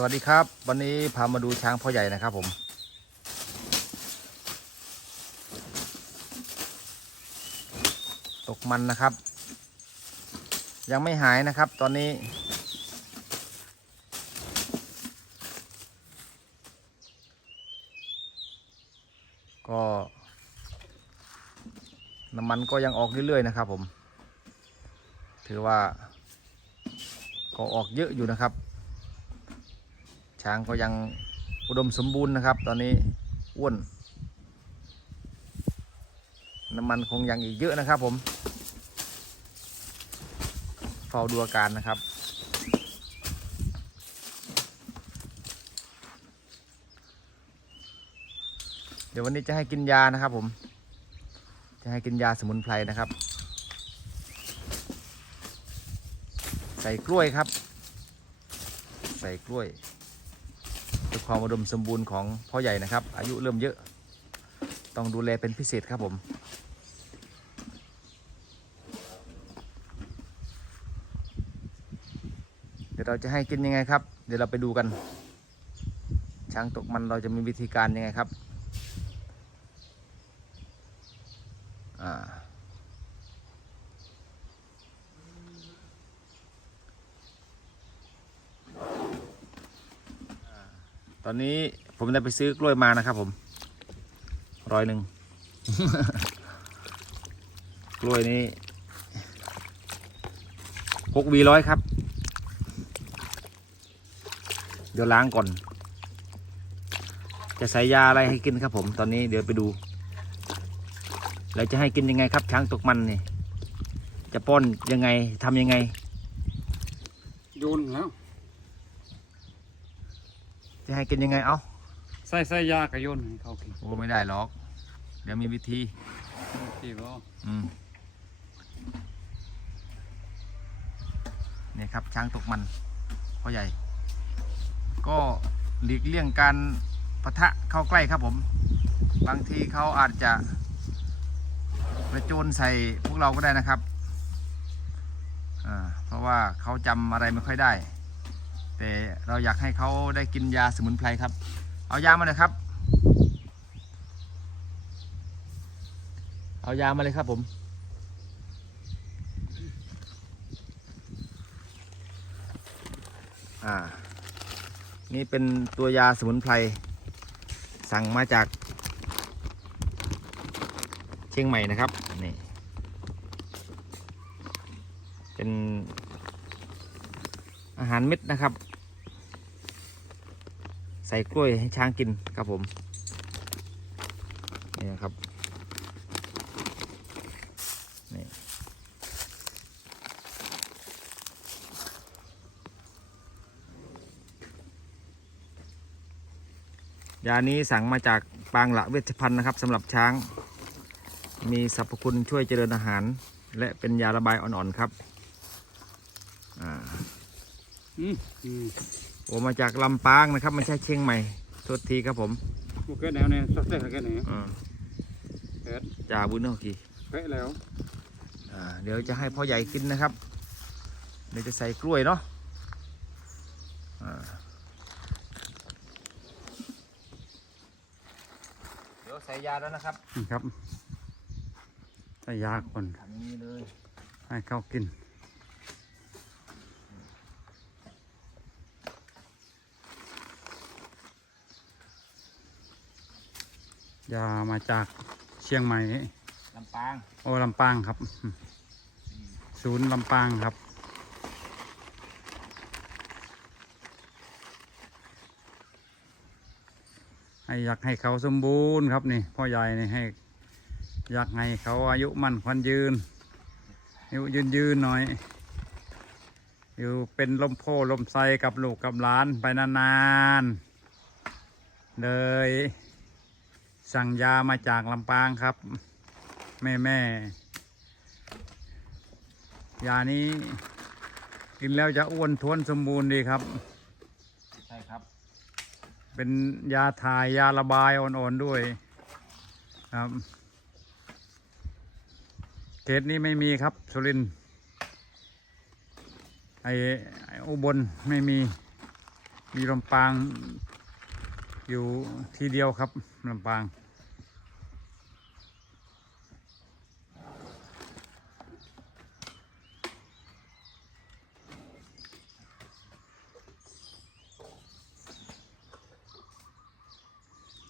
สวัสดีครับ วันนี้พามาดูช้างพ่อใหญ่นะครับผม ตกมันนะครับ ยังไม่หายนะครับตอนนี้ ก็น้ำมันก็ยังออกเรื่อยๆนะครับผม ถือว่าก็ออกเยอะอยู่นะครับ ช้างก็ยังอุดมสมบูรณ์นะครับ ตอนนี้อ้วน น้ำมันคงยังอีกเยอะนะครับ ผมเฝ้าดูอาการนะครับเดี๋ยววันนี้จะให้กินยานะครับผม จะให้กินยาสมุนไพรนะครับ ใส่กล้วยครับ ใส่กล้วย ความอุดมสมบูรณ์ของพ่อใหญ่นะครับ อายุเริ่มเยอะ ต้องดูแลเป็นพิเศษครับผมเดี๋ยวเราจะให้กินยังไงครับ เดี๋ยวเราไปดูกัน ช้างตกมันเราจะมีวิธีการยังไงครับ อ่า ตอนนี้ผมได้ไปซื้อกล้วยมานะครับ ผมร้อยหนึ่ง กล้วยนี้หกวีร้อยครับ เดี๋ยวล้างก่อน จะใส่ยาอะไรให้กินครับ ผม ตอนนี้เดี๋ยวไปดู แล้วจะให้กินยังไงครับ ช้างตกมันนี่ จะป้อนยังไงทำยังไง โยนแล้ว จะให้กินยังไงเอ้าใส่ใส่ยากระโยนให้เขากินโอ้ไม่ได้หรอก เดี๋ยวมีวิธีที่ว่าอืมเนี่ยครับช้างตกมันพ่อใหญ่ ก็หลีกเลี่ยงการปะทะเข้าใกล้ครับผม บางทีเขาอาจจะกระโจนใส่พวกเราก็ได้นะครับอ่าเพราะว่าเขาจำอะไรไม่ค่อยได้ แต่เราอยากให้เขาได้กินยาสมุนไพรครับ เอายามาเลยครับ เอายามาเลยครับผม อ่า นี่เป็นตัวยาสมุนไพร สั่งมาจาก เชียงใหม่นะครับ นี่ เป็นอาหารเม็ดนะครับ ใส่กล้วยให้ช้างกินครับผมนี่นะครับนี่ยานี้สั่งมาจากปางละเวชภัณฑ์นะครับสำหรับช้าง มีสรรพคุณช่วยเจริญอาหาร และเป็นยาระบายอ่อนๆครับ อ่า อืมอืม โอมาจากลำปางนะครับไม่ใช่เชียงใหม่โทษทีครับผมกูเกิดแนวเนี่ยสักแต่เกิดไหนอ่าเกิดจ่าบุญเนาะกีเป๊ะแล้วอ่าเดี๋ยวจะให้พ่อใหญ่กินนะครับ เดี๋ยวจะใส่กล้วยเนาะอ่าเดี๋ยวใส่ยาแล้วนะครับ นี่ครับใส่ยาคน ทำอย่างนี้เลย ให้เขากิน ยามาจากเชียงใหม่ลำปางโอ้ลำปางครับ ศูนย์ลำปางครับ ให้อยากให้เขาสมบูรณ์ครับนี่พ่อใหญ่นี่ให้ อยากให้เขาอายุมั่นขวัญยืนอายุยืนยืนๆหน่อยอยู่เป็นลมโพลมไส้กับลูกกับหลานไปนานๆ เลย สั่งยามาจากลำปางครับ แม่แม่ยานี้ กินแล้วจะอ้วนท้วนสมบูรณ์ดีครับ ใช่ครับ เป็นยาถ่ายยาระบายอ่อนๆด้วยครับเขตนี้ไม่มีครับสุรินทร์ไอไอ้อุบลไม่มีมีลำปาง อยู่ทีเดียวครับลำปาง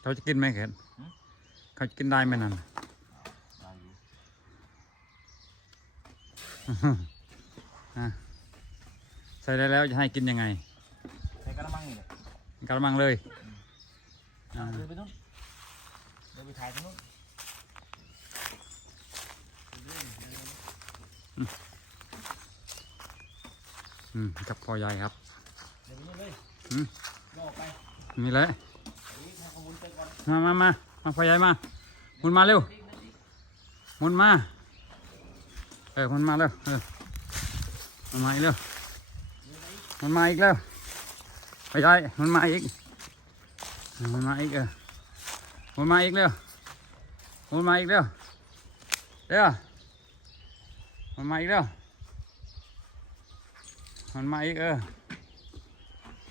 เขาจะกินไหมเข็นเขาจะกินได้ไหมนั่นได้อยู่อะใส่ได้แล้วจะให้กินยังไง ใส่กระมังนี่แหละกระมังเลยอ่า เดินไปนู้นเดินไปถ่ายตรงนู้นอืมกับพ่อใหญ่ครับเดินไปนู้นเลยอืมย่อออกไปนี่เลยนี่ให้ข้อมูลเจอก่อนมามามามาพ่อใหญ่มาหมุนมาเร็วหมุนมาเออหมุนมาเร็วเออหมันมาอีกเร็วหมันมาอีกแล้วพ่อใหญ่หมันมาอีกห มันมาอีกเออมุนมาอีกเร็วมุนมาอีกเร็วเร็วมันมาอีกเร็วมันมาอีกเออ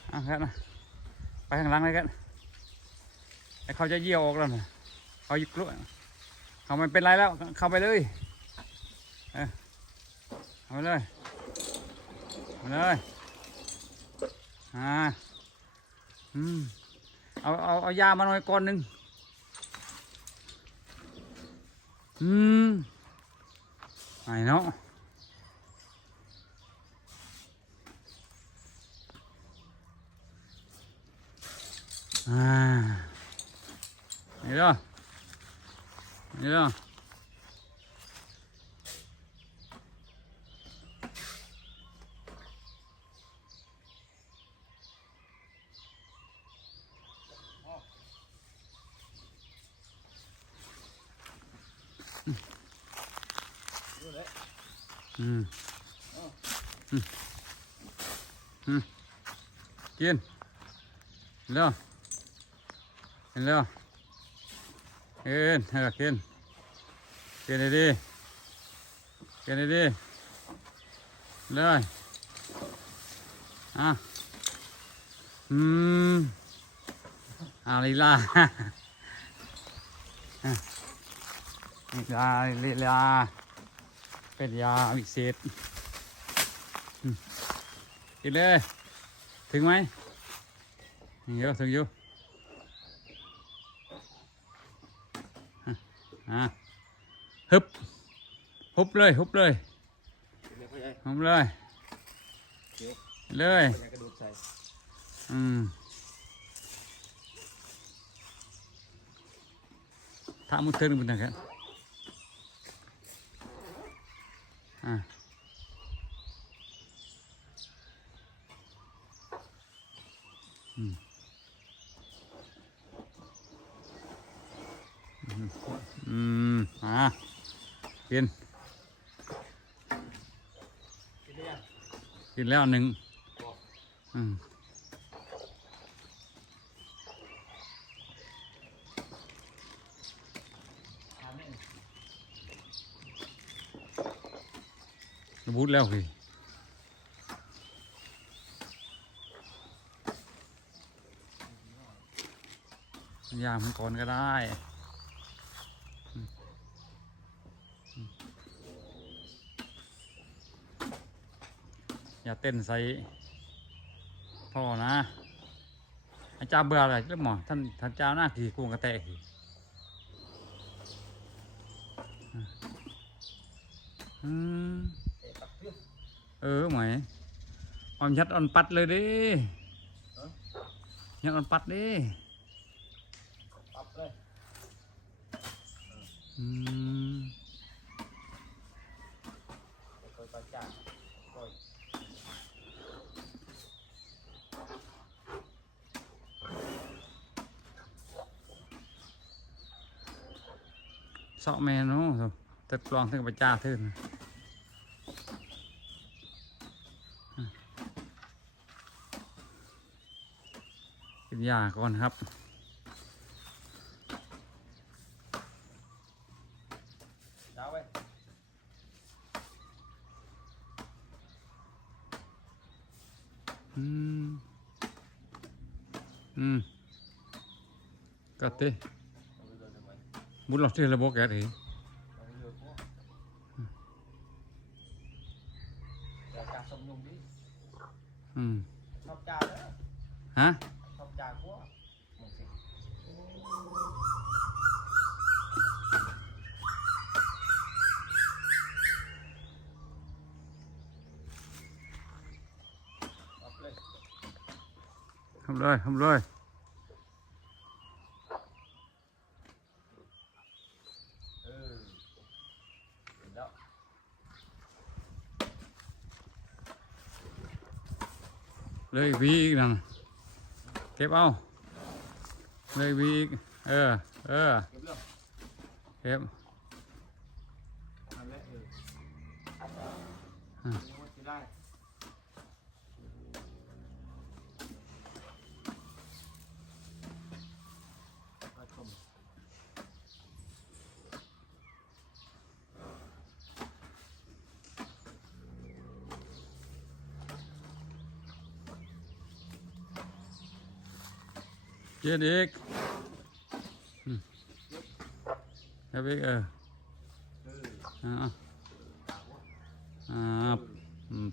เอะครับนะไปข้างหลังเลยกันไอ้เขาจะเยี่ยวออกแล้วนะเขาหยิบกล้วยเขาไม่เป็นไรแล้ว เข้าไปเลยเออเอาไปเลยเอาไปเลยอ่าอืม เอาเอาเอายามาหน่อยก้อนหนึ่งอืมไอ้เนาะอ่านี่เด้อนี่เด้อ กินเร็วกินเร็วกินเออกินกินดีกินดีเลยอะอืมอาลีลาอะลีลาลีลาเป็นยาวิเศษ กินเลย ถึงไหมเยอะถึงอยู่อะฮึบฮุบเลยฮุบเลยเดี๋ยวพ่อใหญ่ฮุบเลยเดี๋ยวเลยพ่อใหญ่กระโดดใส่อืมถ้ามุดเทินบุญนะครับอะ อืมอืมอะกินกินได้ยังกินแล้วหนึ่งอืมทานแม่งบูดแล้วพี่ ยามมันก่อนก็ได้อย่าเต้นใส่พ่อนะอาจารย์เบื่ออะไรเรื่องหมอท่านท่านเจ้าหน้าขี่กวงกระแตขี่เอ๊ะตักเอเออไหมออมยัดออนปัดเลยดิยัดออนปัดดิ ปับเลย อืมเคยปลาจ่าปล่อยเสาะแม่เนาะแต่กลองถึงไปจ้าเทินกินยาก่อนครับ Hmm. Hmm. Kate. Mulih teh lebok kare. Ya, ทำเลยทำเลยเลยวีอีกนั่นเก็บเอาเลยวีอีกเออเออเก็บเรื่อง เก็บ นั่นแหละเออ อะ นี่ว่าจะได้ไปชม เจ็ดอีกเก็บอีกเอออ่าอ่าอืม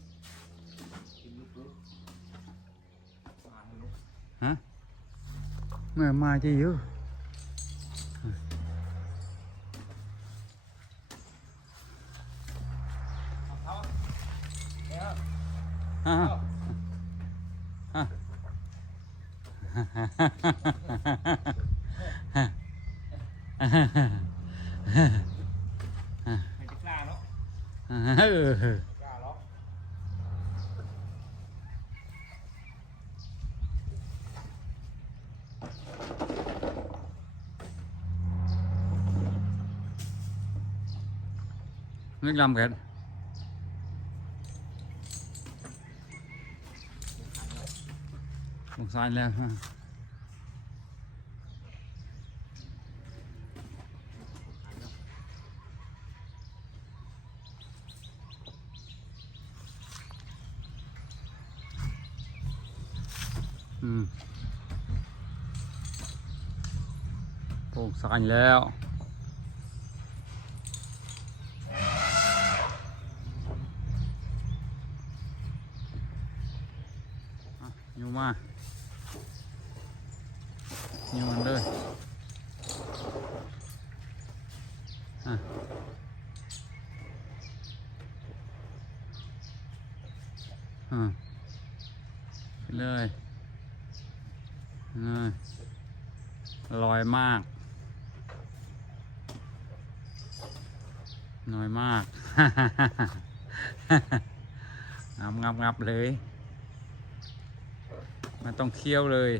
ฮะแม่มาจะเยอะเนี่ย ฮ่า เอา ฮ่า ให้จะกล้าเนาะเออกล้าหรอกนึกลำกันลงสายแล้วฮะอืมโปร่งสายแล้วอยู่มาอยู่มันเลยอะอะไปเลยล อยมาก น้อยมากงับงับงับเลย มันต้องเคี้ยวเลย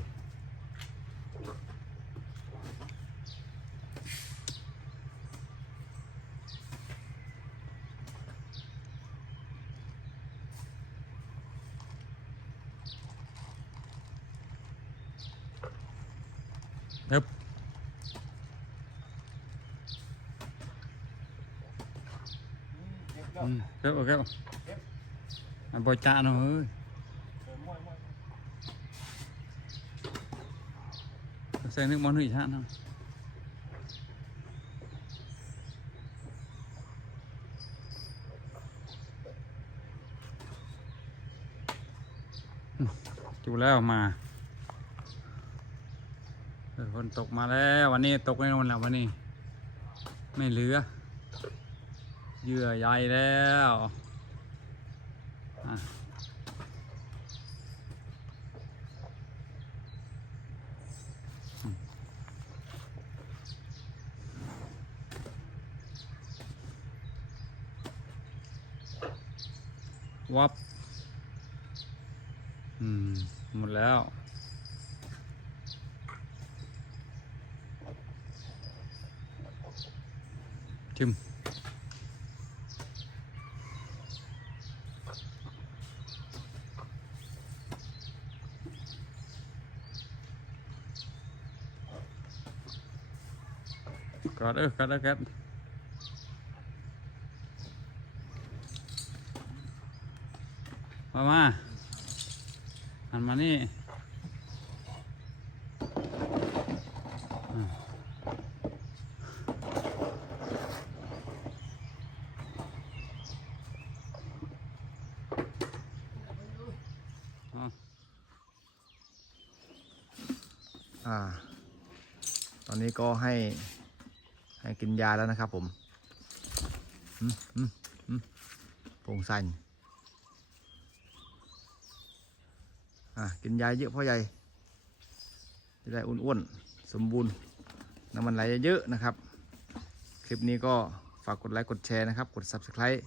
Yep. เก็บเอาเก็บเอาบ่จ่าหน่อยใส่นึกมันหุ่ยชาตินะจูแล้วมาคนตกมาแล้ววันนี้ตกแน่นอนแล้ววันนี้ ไม่เหลือ เหยื่อใหญ่แล้ววับ อืม หมดแล้วชิม ดเออกัดแล้วกัดมามาหันมานี่อ่า ตอนนี้ก็ให้ กินยาแล้วนะครับผมโปร่งใสอะกินยาเยอะพ่อใหญ่จะได้อ้วนๆ สมบูรณ์ น้ำมันไหลเยอะๆนะครับ คลิปนี้ก็ฝากกดไลค์ กดแชร์นะครับ กด Subscribe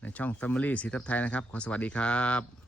ในช่อง Family สีทับไทยนะครับ ขอสวัสดีครับ